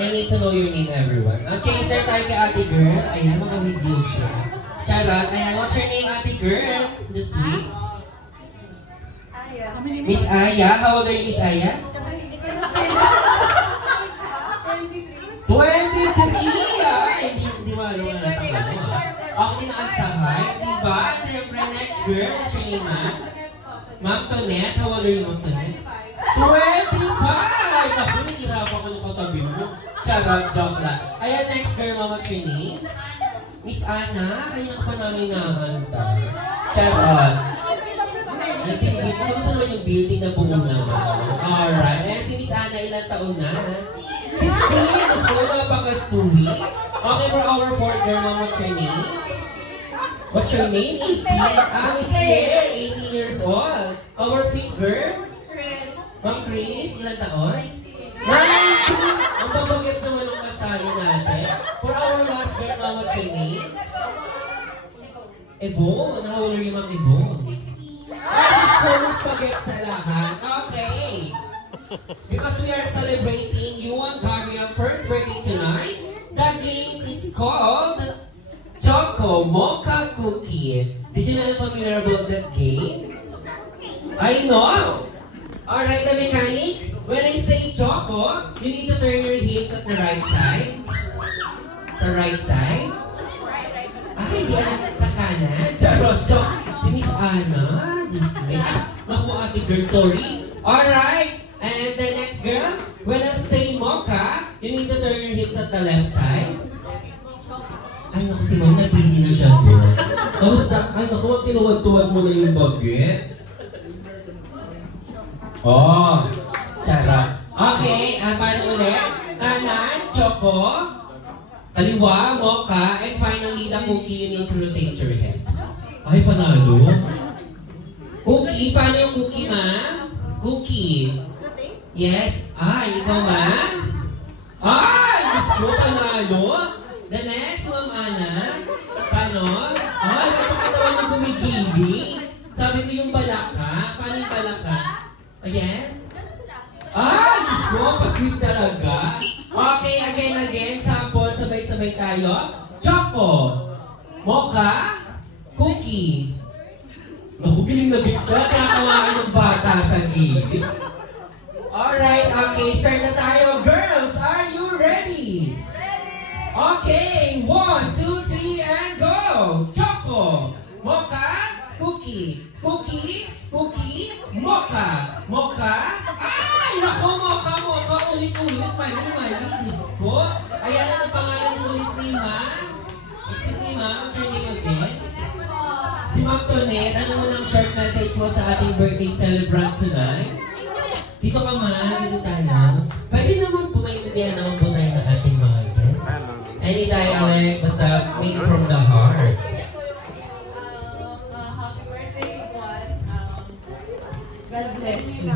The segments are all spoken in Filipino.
I need to know your name, everyone. Okay, start tayo kay ate girl. Ayan, maka-video siya. Charot. Ayan, what's your name, ate girl? This week? Miss Aya. How old are you, Miss Aya? 23. Ay, hindi malungan na tayo. Ako din ang sahay. Diba? And then, next girl, what's your name, ma'am? Ma'am Tonette. How old are you, Ma'am Tonette? 25! Ako, nahihirapan ko nung katabi mo. Charot, joke lang. Ayan, next girl, ma'am, what's your name? Miss Ana. Kanina ka pa namin nakakanta. Charot. Gusto naman yung building na buo naman. Alright. Ayan si Miss Ana, ilang taon na? 16! Mas ko napakasuhi. Okay, for our fourth girl, ma'am, what's your name? What's your name? 18? Miss Claire, 18 years old. Our fifth girl? Chris. Ma'am Chris, ilang taon? 19! Ang babagets naman ang kasali natin. For our last girl, ma'am, what's your name? Ebon. How old are you, ma'am Ebon? Let's forget sa lahat. Okay. Because we are celebrating Yuan Gabriel's first birthday tonight, the game is called Choco Mocha Cookie. Did you know familiar about that game? I know. Alright, the mechanics. When I say Choco, you need to turn your hips at the right side. Sa right side. Ay, di sa kanan. Charot, Choco. Si Miss Ana. Just make. Naku, ate girl, sorry. Alright. And the next girl, when I say mocha, you need to turn your hips at the left side. Ay, naku, si ma'am, na-busy na siya doon. Tapos, ay, naku, tinuwad-tuwad mo na yung bagets. Oh, charot. Okay, paano ulit? Kanan, choco. Kaliwa, mocha. And finally, the cookie, you need to rotate your hips. Ay, panalo. Cookie, paano yung cookie, ma'am? Cookie. Yes. Ay, ikaw, ma'am? Ay, gusto mo, panalo. The next, ma'am Ana. Paano? Ay, katawan mo gumigili. Sabi ko yung balaka. Paano yung balaka? Yes? Ay, gusto mo, pasweet talaga. Okay, again. Sample, sabay-sabay tayo. Choco. Mocha. Cookie. Naku, biling na gitna. Nakakawain ng bata sa gilid. Alright, okay. Start na tayo. Girls, are you ready? Okay. 1, 2, 3, and go! Choco. Mocha. Cookie. Cookie. Cookie. Mocha. Mocha. Ay! Naku, mocha. Ulit-ulit. Mali. Diyos ko. Ayan ang pangalan ulit ni ma'am. Excuse me, ma'am. What's your name again? Si Ma'am Tonette, ano mo ng short message mo sa ating birthday celebrant tonight? Dito ka, ma'am. Dito tayo. Pwede naman pumaintindihan naman po tayo ng ating mga guests. Any dialect, basta made from the heart. Happy birthday, Juan. God bless you.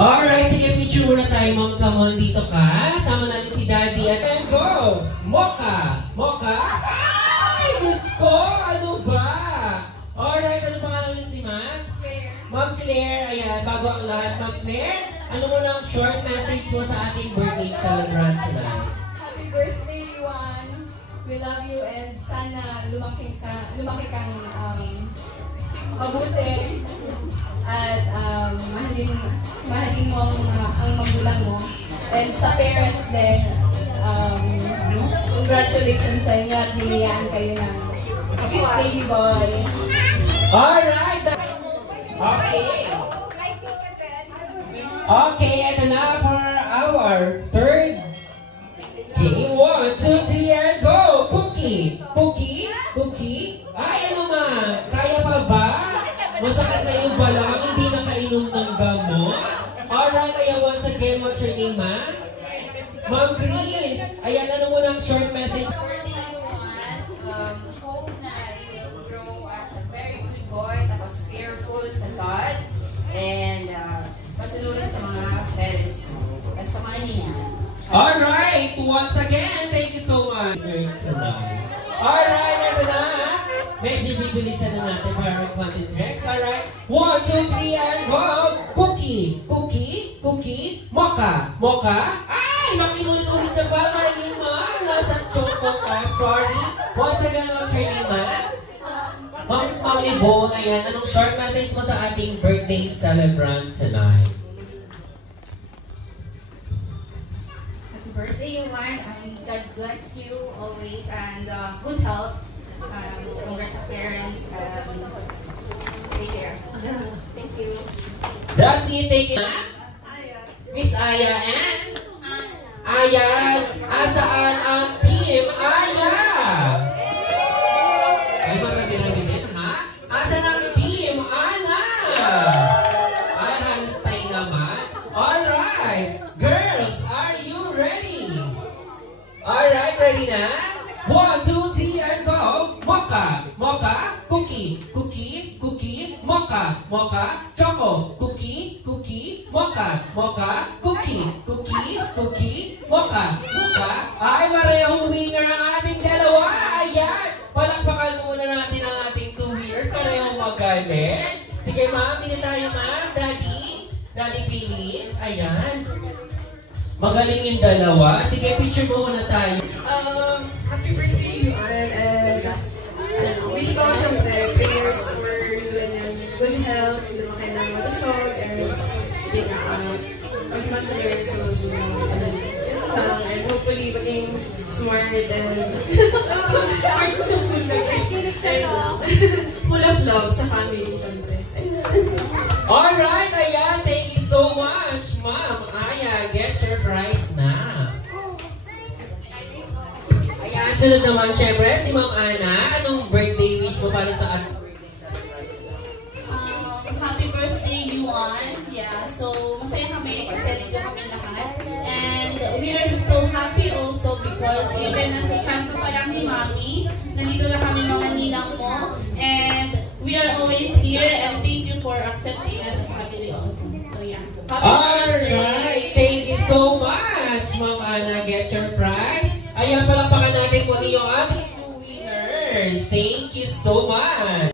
Alright, sige, picture muna tayo, ma'am. Come on, dito ka. Sama natin si Daddy at then go! Mocha! Mocha? Ay! Diyos ko! Ano ba? Alright, ano pangalan ulit ni ma'am? Claire. Ma'am Claire, ayan, bago ang lahat. Ma'am Claire, ano mo ng short message mo sa ating birthday celebrant tonight? Happy birthday, Juan. We love you and sana lumaki kang mabuti at mahalin mo ang magulang mo. And sa parents din, congratulations sa inyo at biniyaan kayo ng cute baby boy. Alright! Okay, ito na for our third game. 1, 2, 3, and go! Cookie! Cookie! Cookie! Ay, ano ma? Kaya pa ba? Masakit na yung balak, hindi nakainom ng gamot. Alright, ayan, once again, what's your name, ma'am? Ma'am Chris! Ayan, ano mo ng short message? Hope na you grow as a very good boy, tapos fearful sa God, and masunod sa mga parents mo at sa mga niya. Alright, once again, thank you so much. Alright, ito na. Medyo bibilisan na natin para mag-content checks. Alright, 1, 2, 3, and go! Cookie! cookie, cookie, cookie, mocha, mocha. Ay, makinulit-ulit na pala mga lima. Nasa choco ka, sorry. Once again, Ma'am Sharlima. Ma'am Yvonne, ayan, anong short message mo sa ating birthday celebrant tonight? Happy birthday, Yuan. God bless you always and good health. Congrats sa parents. Take care. Thank you. That's it, thank you. Miss Aya and Aya, asaan ang team Aya? Ay, marami-rami din, ha? Asaan ang team Ana? Ay, halos tayo naman. Alright, girls, are you ready? Alright, ready na? 1, 2, 3, and go! Mocha, mocha, cookie, cookie, cookie, mocha, mocha, choco, cookie, cookie, mocha, mocha, cookie, cookie, cookie, mocha, mocha. Ay, marehong winner ang ating dalawa! Ayan! Palakpakan muna natin ang ating 2 winners. Parehong magaling. Sige, ma'am, hindi tayo, ma'am. Daddy Pili. Ayan. Magaling yung dalawa. Sige, picture mo muna tayo. Happy birthday, Yuan, and wish ko siyempre prayers for you and good health, hindi mo kailangan malusog, and pag-master sa and hopefully maging smart and smart sa school full of love sa family, siyempre. Alright, ayan. Thank you so much, Ma'am Aya. Get your prize na. Ayan, sunod naman, syempre, si Ma'am Ana. Anong birthday wish mo para sa ating birthday celebrant? Happy birthday, Yuan. Yeah, so masaya kami kasi dito kami lahat. And we are so happy also because even nasa tiyan pa lang ni Mami, nandito na kami mga ninang mo. And we are always here and thank you for accepting us as a family also. So yeah. Alright, thank you so much, Ma'am Ana. Get your prize. Ayan, palakpakan natin po yung ating 2 winners. Thank you so much.